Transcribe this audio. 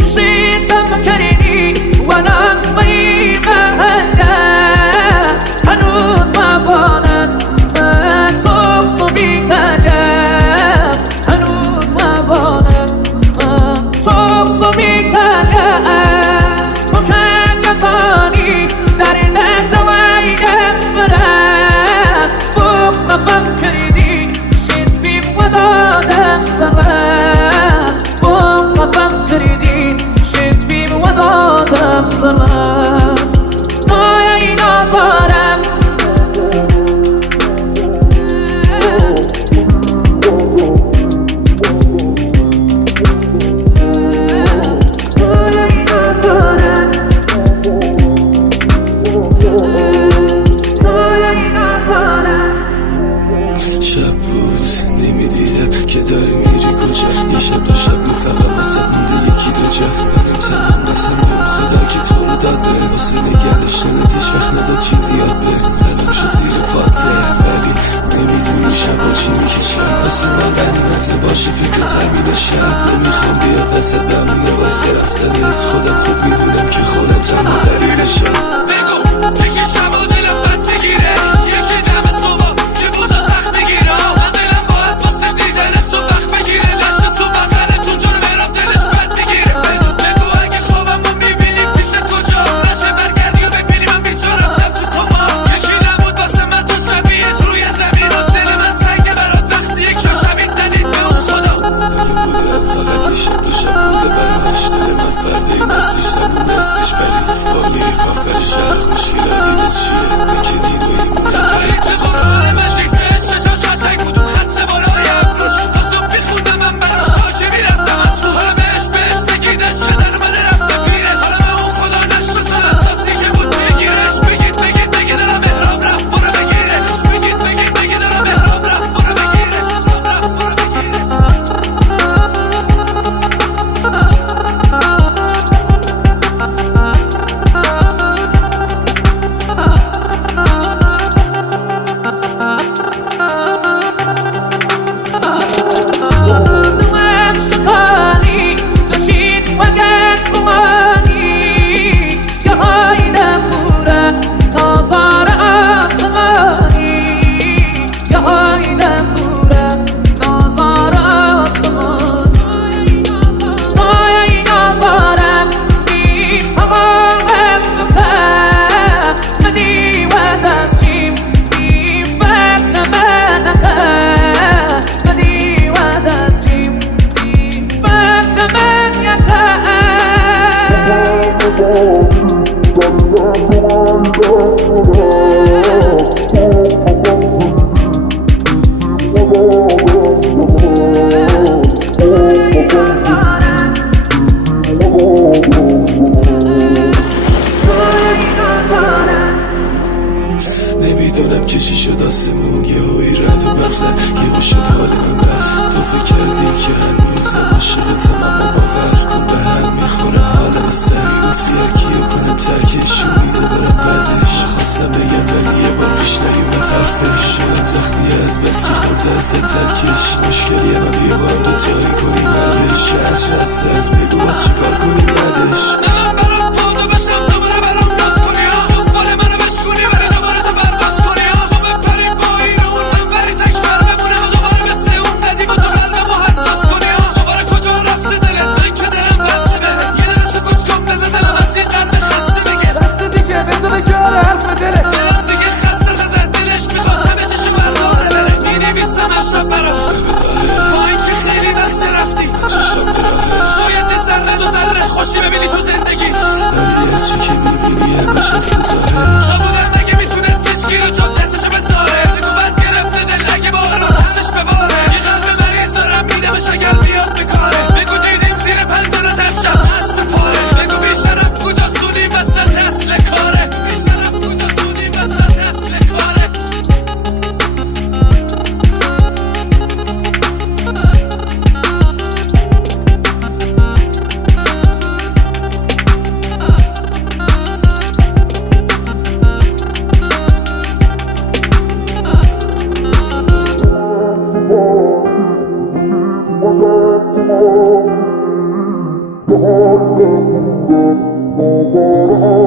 نسيت فكرني وانا قريبة هلا هنوز ما بانت ما تصفصفي كلام هنوز ما بانت ما تصفصفي كلام وكان يظاني دارنا دوايا فراغ بوصفا كردي شيت بي ودادم دراغ بوصفا كردي شيت بي ودادم دراغ ضايع نظرم شب بود نمیدیدم که داری میری کجا یه شب دو شب فقط واسه مونده یکی دو جا منم تنم رفتم به اون خدا که تو رو داد به واسه نگه داشتنت هیچ وقت نداد چیزی یاد به زدم شد زیر پاته ولی نمیدونی شبا چی میکشم واسه من غنی رفته باشه فکر زمین شب نمیخوام بیاد وسط بمونه واسه رفتن از خودم خود میدونم که خودم تنها دلیلشم بگو بگی شبا دلم بد بگیره یکی دم صبح که بودا تخت بگیره من دلم با از واسه دیدن تو وقت بگیره لشت تو بغلتون جلو برام دلش بد بگیره بگو اگه خوابم رو میبینی پیشت کجا نشه برگردی و ببینی من بی تو رفتم تو کما یکی نبود واسه من تو شبیهت روی زمین و دل من تنگه برات وقتی یکی شبیه ندید به اون خدا اگه بوده فقط یه شب دو شب بوده برمش دل من فرده این هستیش تموم هستیش بلی بالی کافر شرخ مشکلات اینه چیه بکه دین و این مونه که قرآن مجید عشقش از قشنگ بود اون خط بالای ابرو تا صبح بیخوندم من براش تا که میرفتم از رو حالا بهش بگید عشق در منه رفته پیرش حالا به اون خدا نشناسن از دستی که بود بگیرش بگید دارم احرام رفت برو بگیره بگید دارم احرام رفت برو بگیره دلم شقانی دچید وقت فلانی یه های نپوره نظر آسمانی یه های نپوره نظر آسمانی ضایع نظرم بی حوالم بکن بدی و دستیم بی فکر منکن بدی و دستیم بی فکر منکن نمیدونم که چی شد آسمون یه هایی رد و بغزد یه رو شد حال من بد تو فکر کردی که هنوزم عاشقتم اما باور کن به هم میخوره حالم سری گفتی هرکیه کنم ترکش چون میده برم بعدش خواستم بگم ولی یه بار پیش نیومد حرفش دلم زخمیه از بس که خورده از ترکش مشکلیه من بیا با هم دوتایی کنیم حلش از رستم بگو باز چیکار کنیم بعدش من برام پادو بشم دوباره برام باز کنی فال منو بشکنی ولی دوباره تو برباز کنی تو بپری با این اون من بری تکبر بمونم و دوباره مثل اون قدیم و تو قلبمو حساس کنی دوباره کجا رفته دلت من که دلم بسته بهت یه دل سکوت کن بزه دلم از این قلب خسته بگه دست دیگه بزه بگار حرف دلت دلم دیگه خسته زده دلش میخواد همه چیشو برداره بره مینویسم اشرب برات با این که خیلی وقت رفتی شاید سر ند و ذره خوشی ببینی تو زندگی Oh,